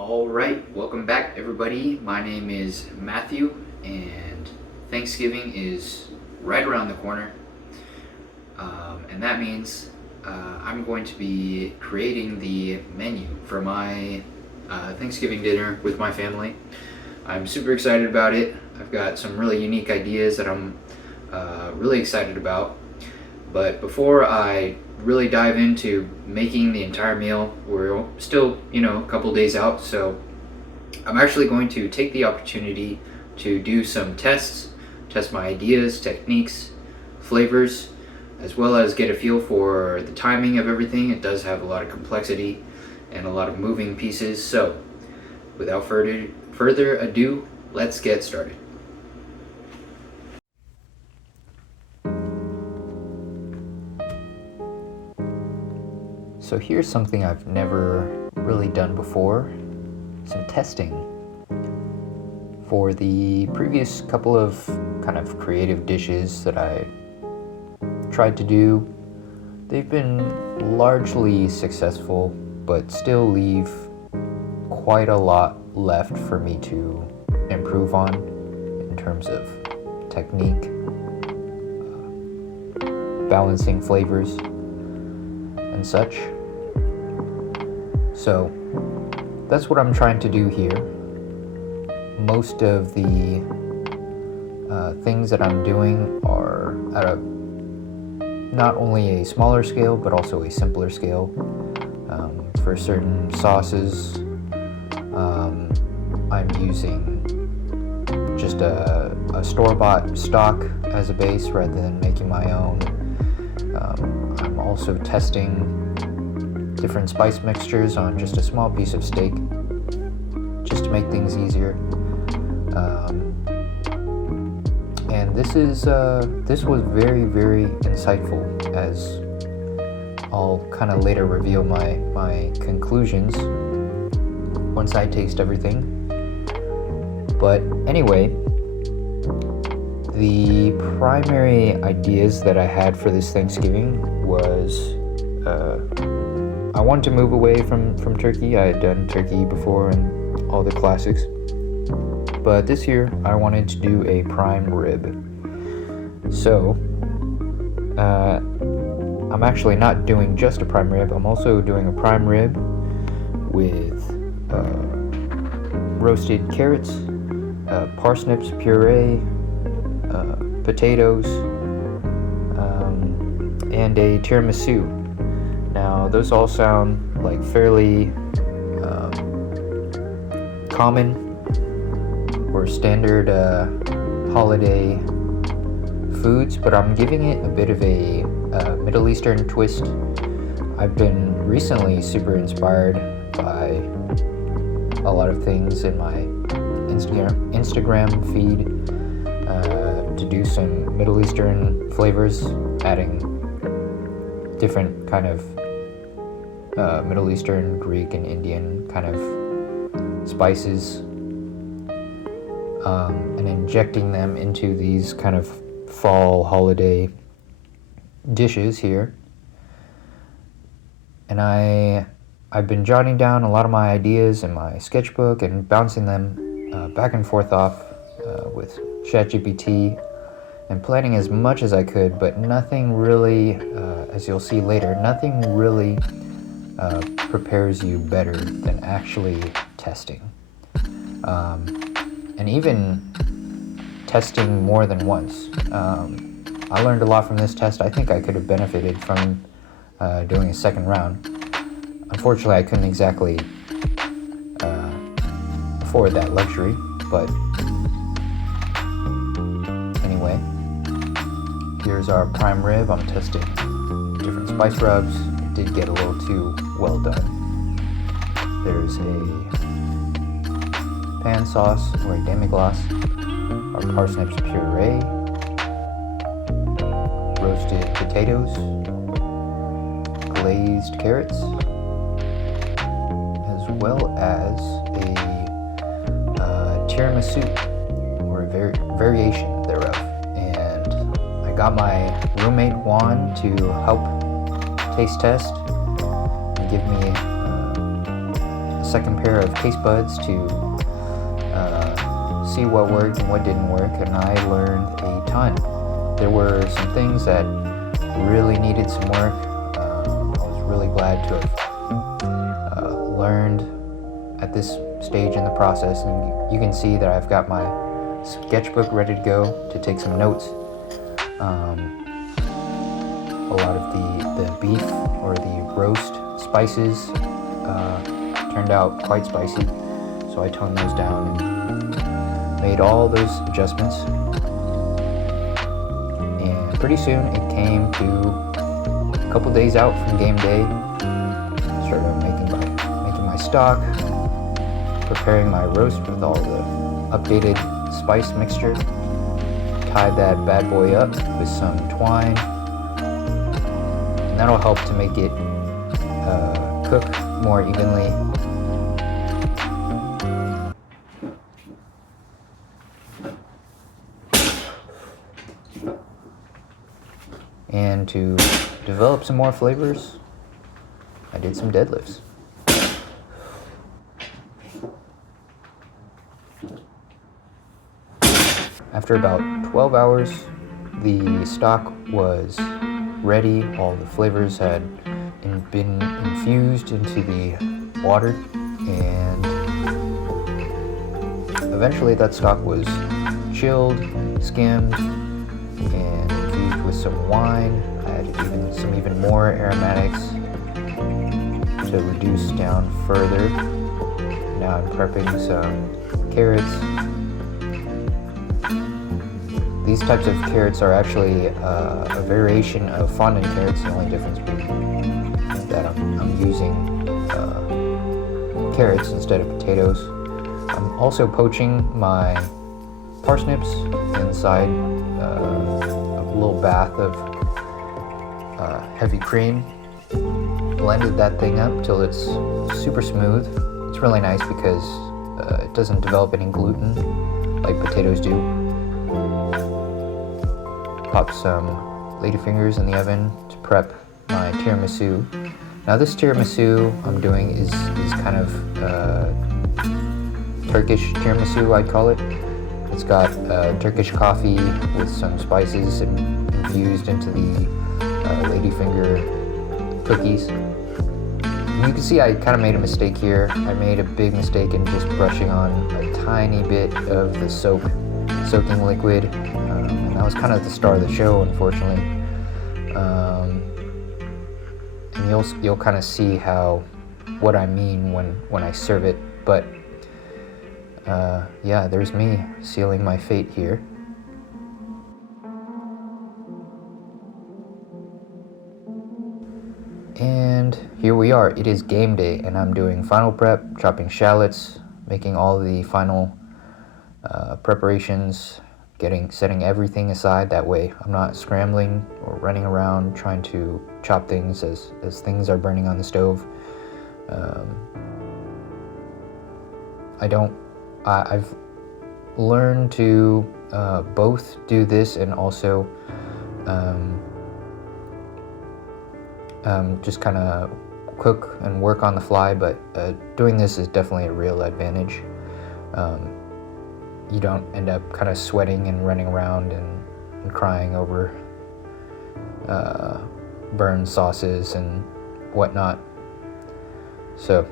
All right, welcome back, everybody. My name is Matthew, and Thanksgiving is right around the corner. And that means I'm going to be creating the menu for my Thanksgiving dinner with my family. I'm super excited about it. I've got some really unique ideas that I'm really excited about. But before I really dive into making the entire meal, we're still, a couple days out, so I'm actually going to take the opportunity to do some tests, test my ideas, techniques, flavors, as well as get a feel for the timing of everything. It does have a lot of complexity and a lot of moving pieces, so without further ado, let's get started. So here's something I've never really done before, some testing. For the previous couple of kind of creative dishes that I tried to do, they've been largely successful, but still leave quite a lot left for me to improve on in terms of technique, balancing flavors, and such. So that's what I'm trying to do here. Most of the things that I'm doing are at not only a smaller scale, but also a simpler scale. For certain sauces, I'm using just a store-bought stock as a base rather than making my own. I'm also testing different spice mixtures on just a small piece of steak, just to make things easier. And this was very, very insightful, as I'll kind of later reveal my conclusions once I taste everything. But anyway, the primary ideas that I had for this Thanksgiving was I wanted to move away from turkey. I had done turkey before and all the classics. But this year, I wanted to do a prime rib. So, I'm actually not doing just a prime rib. I'm also doing a prime rib with roasted carrots, parsnips puree, potatoes, and a tiramisu. Now, those all sound like fairly common or standard holiday foods, but I'm giving it a bit of a Middle Eastern twist. I've been recently super inspired by a lot of things in my Instagram feed to do some Middle Eastern flavors, adding different kind of Middle Eastern, Greek, and Indian kind of spices, and injecting them into these kind of fall holiday dishes here. And I've been jotting down a lot of my ideas in my sketchbook and bouncing them back and forth off with ChatGPT, and planning as much as I could, but nothing really, as you'll see later, nothing really prepares you better than actually testing. And even testing more than once. I learned a lot from this test. I think I could have benefited from doing a second round. Unfortunately, I couldn't exactly afford that luxury, but anyway, here's our prime rib. I'm testing different spice rubs. It did get a little too well done. There's a pan sauce or a demi-glace, our parsnips puree, roasted potatoes, glazed carrots, as well as a tiramisu, or a variation thereof. And I got my roommate Juan to help taste test and give me second pair of taste buds to see what worked and what didn't work, and I learned a ton. There were some things that really needed some work. I was really glad to have learned at this stage in the process, and you can see that I've got my sketchbook ready to go to take some notes. A lot of the beef or the roast spices turned out quite spicy, so I toned those down and made all those adjustments. And pretty soon it came to a couple days out from game day. Started making my stock, preparing my roast with all the updated spice mixture. Tied that bad boy up with some twine, and that'll help to make it cook more evenly. And to develop some more flavors, I did some deadlifts. After about 12 hours, the stock was ready. All the flavors had been infused into the water, and eventually that stock was chilled, skimmed, and infused with some wine. I added some even more aromatics to reduce down further. Now I'm prepping some carrots. These types of carrots are actually a variation of fondant carrots. The only difference being that I'm using carrots instead of potatoes. I'm also poaching my parsnips inside a little bath of heavy cream. Blended that thing up till it's super smooth. It's really nice because it doesn't develop any gluten like potatoes do. Pop some ladyfingers in the oven to prep my tiramisu. Now this tiramisu I'm doing is kind of Turkish tiramisu, I'd call it. It's got Turkish coffee with some spices and infused into the ladyfinger cookies. And you can see I kind of made a mistake here. I made a big mistake in just brushing on a tiny bit of the soaking liquid. And that was kind of the star of the show, unfortunately. And you'll kind of see what I mean when I serve it. But yeah, there's me sealing my fate here. And here we are. It is game day, and I'm doing final prep, chopping shallots, making all the final preparations, setting everything aside. That way I'm not scrambling or running around trying to chop things as things are burning on the stove. I've learned to both do this and also just kind of cook and work on the fly, but doing this is definitely a real advantage. You don't end up kind of sweating and running around and crying over burned sauces and whatnot. So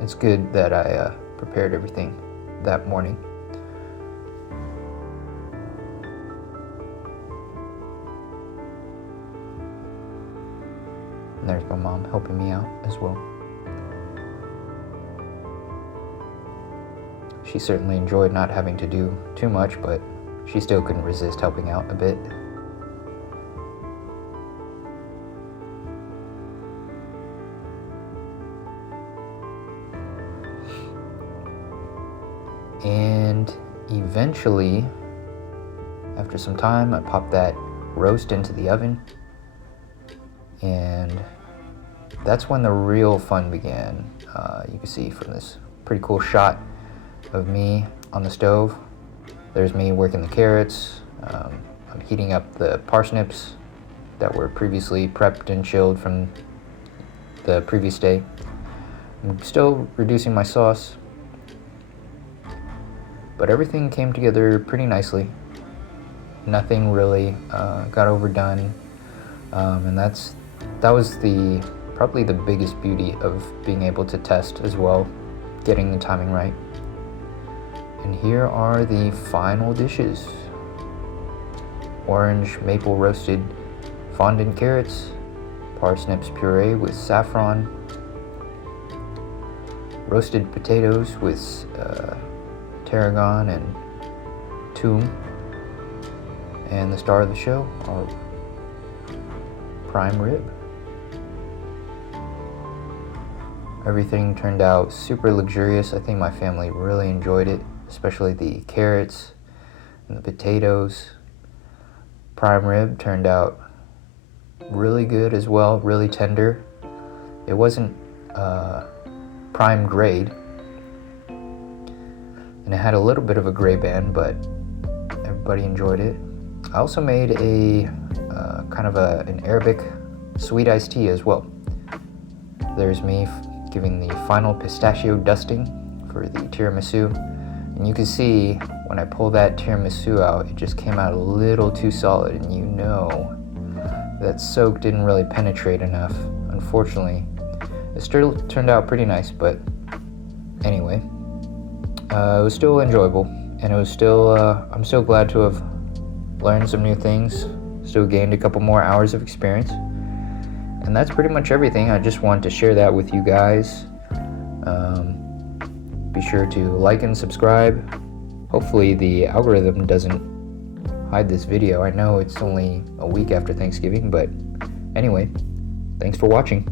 it's good that I prepared everything that morning. And there's my mom helping me out as well. She certainly enjoyed not having to do too much, but she still couldn't resist helping out a bit. And eventually, after some time, I popped that roast into the oven. And that's when the real fun began. You can see from this pretty cool shot of me on the stove. There's me working the carrots. I'm heating up the parsnips. that were previously prepped and chilled from the previous day. I'm still reducing my sauce, but everything came together pretty nicely. Nothing really got overdone, and that was probably the biggest beauty of being able to test as well, getting the timing right. And here are the final dishes: orange maple roasted fondant carrots, parsnips puree with saffron, roasted potatoes with tarragon and toum, and the star of the show, our prime rib. Everything turned out super luxurious. I think my family really enjoyed it, especially the carrots and the potatoes. Prime rib turned out really good as well, really tender. It wasn't prime grade, and it had a little bit of a gray band, but everybody enjoyed it. I also made a kind of an Arabic sweet iced tea as well. There's me giving the final pistachio dusting for the tiramisu, and you can see when I pull that tiramisu out, it just came out a little too solid, and you know that soak didn't really penetrate enough, unfortunately. It still turned out pretty nice, but anyway, it was still enjoyable, and it was still I'm still glad to have learned some new things, still gained a couple more hours of experience. And that's pretty much everything. I just wanted to share that with you guys. Be sure to like and subscribe. Hopefully the algorithm doesn't hide this video. I know it's only a week after Thanksgiving, but anyway, thanks for watching.